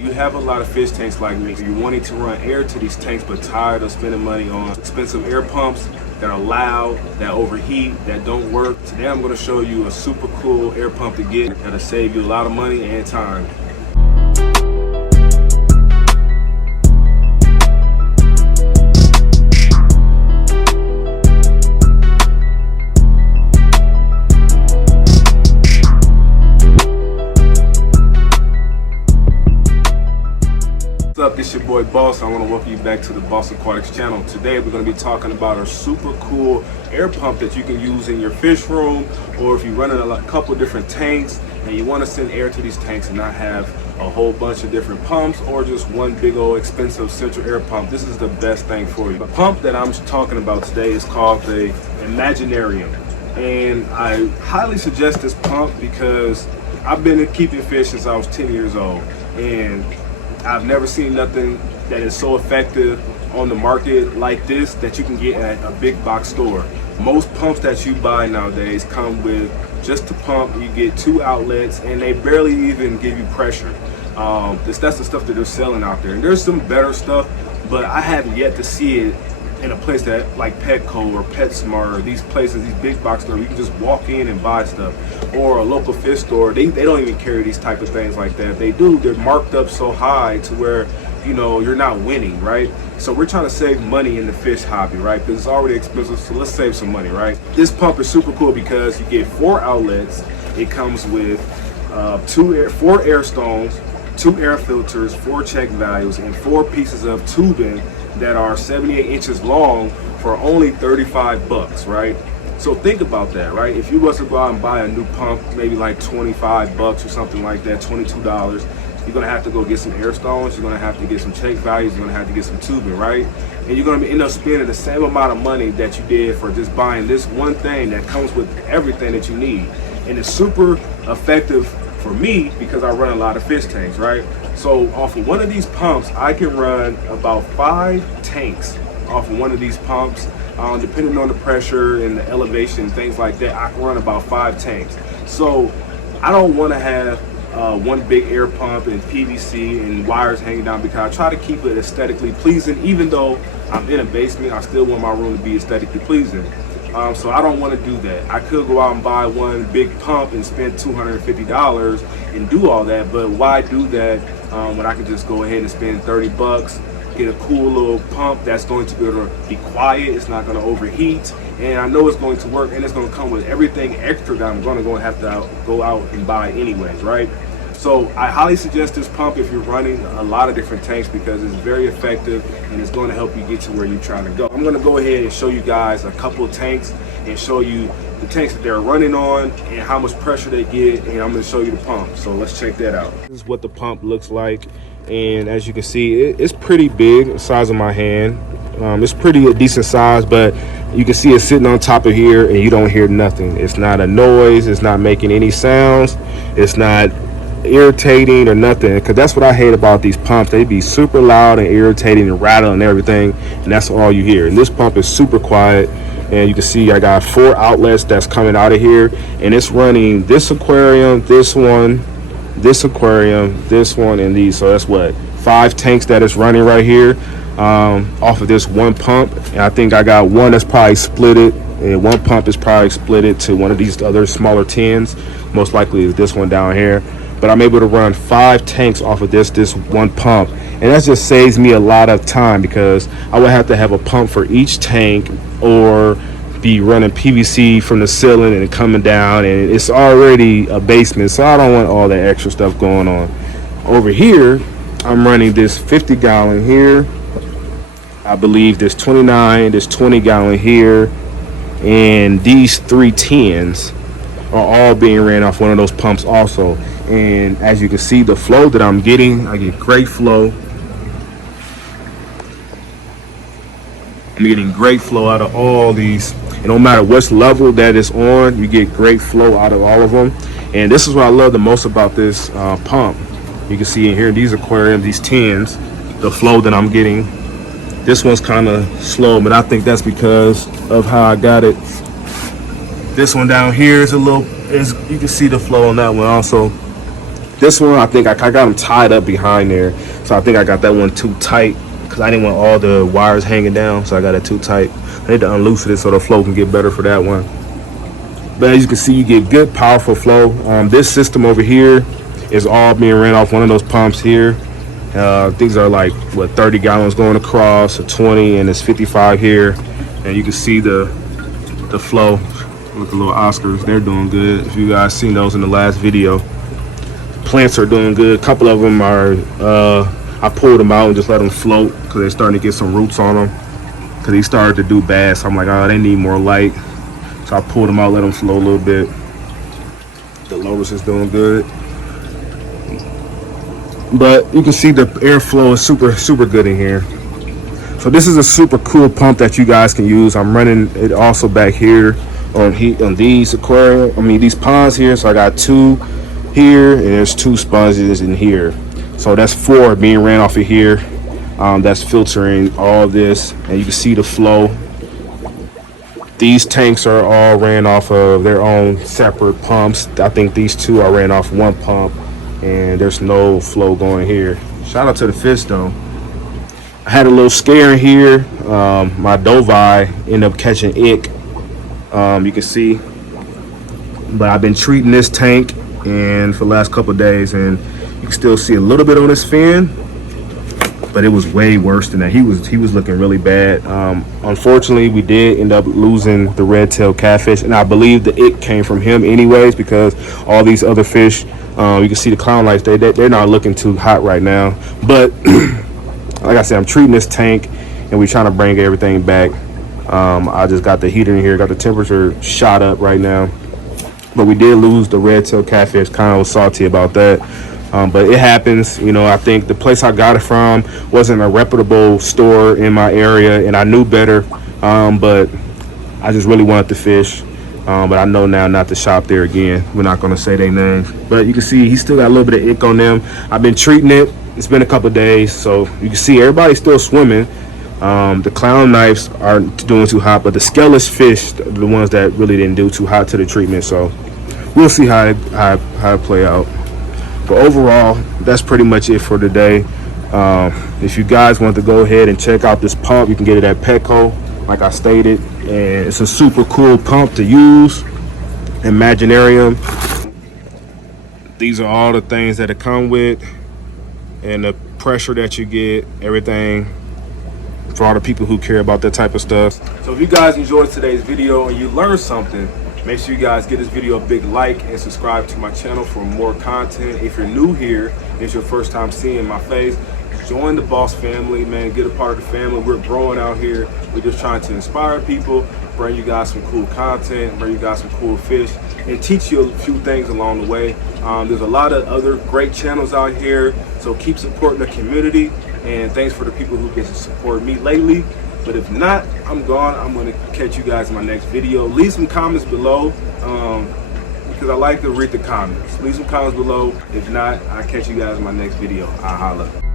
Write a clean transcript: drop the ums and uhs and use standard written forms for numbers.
You have a lot of fish tanks like me. You're wanting to run air to these tanks but tired of spending money on expensive air pumps that are loud, that overheat, that don't work. Today I'm going to show you a super cool air pump to get that'll save you a lot of money and time. What's up, this your boy Boss. I want to welcome you back to the Boss Aquatics channel. Today we're going to be talking about a super cool air pump that you can use in your fish room, or if you're running a couple different tanks and you want to send air to these tanks and not have a whole bunch of different pumps or just one big old expensive central air pump. This is the best thing for you. The pump that I'm talking about today is called the Imaginarium, and I highly suggest this pump because I've been keeping fish since I was 10 years old, and I've never seen nothing that is so effective on the market like this that you can get at a big box store. Most pumps that you buy nowadays come with just the pump. You get 2 outlets and they barely even give you pressure. That's the stuff that they're selling out there. And there's some better stuff, but I haven't yet to see it in a place that like Petco or PetSmart or these places, these big box stores, you can just walk in and buy stuff. Or a local fish store, they don't even carry these type of things like that. If they do, they're marked up so high to where, you know, you're not winning, right? So we're trying to save money in the fish hobby, right? Because it's already expensive, so let's save some money, right? This pump is super cool because you get 4 outlets. It comes with 4 air stones, 2 air filters, 4 check values, and 4 pieces of tubing that are 78 inches long for only 35 bucks, right? So think about that, right? If you was to go out and buy a new pump, maybe like 25 bucks or something like that, $22, you're gonna have to go get some air stones, you're gonna have to get some check values, you're gonna have to get some tubing, right? And you're gonna end up spending the same amount of money that you did for just buying this one thing that comes with everything that you need. And it's super effective for me because I run a lot of fish tanks, right? So off of one of these pumps, I can run about 5 tanks off of one of these pumps. Depending on the pressure and the elevation, things like that, I can run about 5 tanks. So I don't want to have one big air pump and PVC and wires hanging down, because I try to keep it aesthetically pleasing. Even though I'm in a basement, I still want my room to be aesthetically pleasing. So I don't want to do that. I could go out and buy one big pump and spend $250 and do all that, but why do that when I can just go ahead and spend 30 bucks, get a cool little pump that's going to be able to be quiet, it's not going to overheat, and I know it's going to work, and it's going to come with everything extra that I'm going to have to go out and buy anyways, right? So I highly suggest this pump if you're running a lot of different tanks, because it's very effective and it's going to help you get to where you're trying to go. I'm going to go ahead and show you guys a couple of tanks and show you the tanks that they're running on and how much pressure they get, and I'm going to show you the pump. So let's check that out. This is what the pump looks like, and as you can see, it's pretty big, the size of my hand. It's pretty a decent size, but you can see it sitting on top of here and you don't hear nothing. It's not a noise, it's not making any sounds, it's not irritating or nothing, because that's what I hate about these pumps. They be super loud and irritating and rattle and everything, and that's all you hear. And this pump is super quiet, and you can see I got 4 outlets that's coming out of here, and it's running this aquarium, this one, this aquarium, this one, and these. So that's what, 5 tanks that is running right here off of this one pump. And I think I got one that's probably split it, and one pump is probably split it to one of these other smaller tins. Most likely is this one down here. But I'm able to run 5 tanks off of this one pump, and that just saves me a lot of time, because I would have to have a pump for each tank or be running PVC from the ceiling and coming down, and it's already a basement, so I don't want all that extra stuff going on. Over here I'm running this 50-gallon here, I believe this 29, this 20-gallon here, and these 3 tins are all being ran off one of those pumps also. And as you can see, the flow that I'm getting, I get great flow. I'm getting great flow out of all these, and no matter which level that is on, you get great flow out of all of them. And this is what I love the most about this pump. You can see in here, these aquariums, these tins, the flow that I'm getting. This one's kind of slow, but I think that's because of how I got it. This one down here is a little, you can see the flow on that one also. This one, I think I got them tied up behind there, so I think I got that one too tight because I didn't want all the wires hanging down, so I got it too tight. I need to unloosen it so the flow can get better for that one. But as you can see, you get good, powerful flow. This system over here is all being ran off one of those pumps here. These are like, what, 30 gallons going across, a 20, and it's 55 here. And you can see the flow with the little Oscars. They're doing good. If you guys seen those in the last video. Plants are doing good. A couple of them are, I pulled them out and just let them float because they're starting to get some roots on them. Because he started to do bad, so I'm like, oh, they need more light. So I pulled them out, let them flow a little bit. The lotus is doing good. But you can see the airflow is super good in here. So this is a super cool pump that you guys can use. I'm running it also back here on these aquarium, these ponds here. So I got 2 here and there's 2 sponges in here. So that's 4 being ran off of here. That's filtering all of this, and you can see the flow. These tanks are all ran off of their own separate pumps. I think these 2 are ran off one pump, and there's no flow going here. Shout out to the fish though. I had a little scare in here. My Dovi ended up catching ick. You can see, but I've been treating this tank and for the last couple of days, and you can still see a little bit on his fin, but it was way worse than that. He was looking really bad. Unfortunately, we did end up losing the red-tailed catfish, and I believe the ick came from him anyways, because all these other fish, you can see the clown lights, they're not looking too hot right now. But like I said, I'm treating this tank and we're trying to bring everything back. I just got the heater in here, got the temperature shot up right now, but we did lose the red-tailed catfish. Kind of was salty about that. But it happens, you know. I think the place I got it from wasn't a reputable store in my area, and I knew better, but I just really wanted the fish. But I know now not to shop there again. We're not going to say their names, but you can see he still got a little bit of ick on them. I've been treating it. It's been a couple of days, so you can see everybody's still swimming. The clown knives aren't doing too hot, but the scaleless fish are the ones that really didn't do too hot to the treatment. So we'll see how it play out. But overall, that's pretty much it for today. If you guys want to go ahead and check out this pump, you can get it at Petco, like I stated. And it's a super cool pump to use. Imaginarium. These are all the things that it come with, and the pressure that you get, everything, for all the people who care about that type of stuff. So if you guys enjoyed today's video and you learned something, make sure you guys give this video a big like and subscribe to my channel for more content. If you're new here and it's your first time seeing my face, join the Boss family, man. Get a part of the family. We're growing out here. We're just trying to inspire people, bring you guys some cool content, bring you guys some cool fish, and teach you a few things along the way. There's a lot of other great channels out here, so keep supporting the community. And thanks for the people who get to support me lately. But if not, I'm gone. I'm going to catch you guys in my next video. Leave some comments below, because I like to read the comments. Leave some comments below. If not, I'll catch you guys in my next video. I'll holla.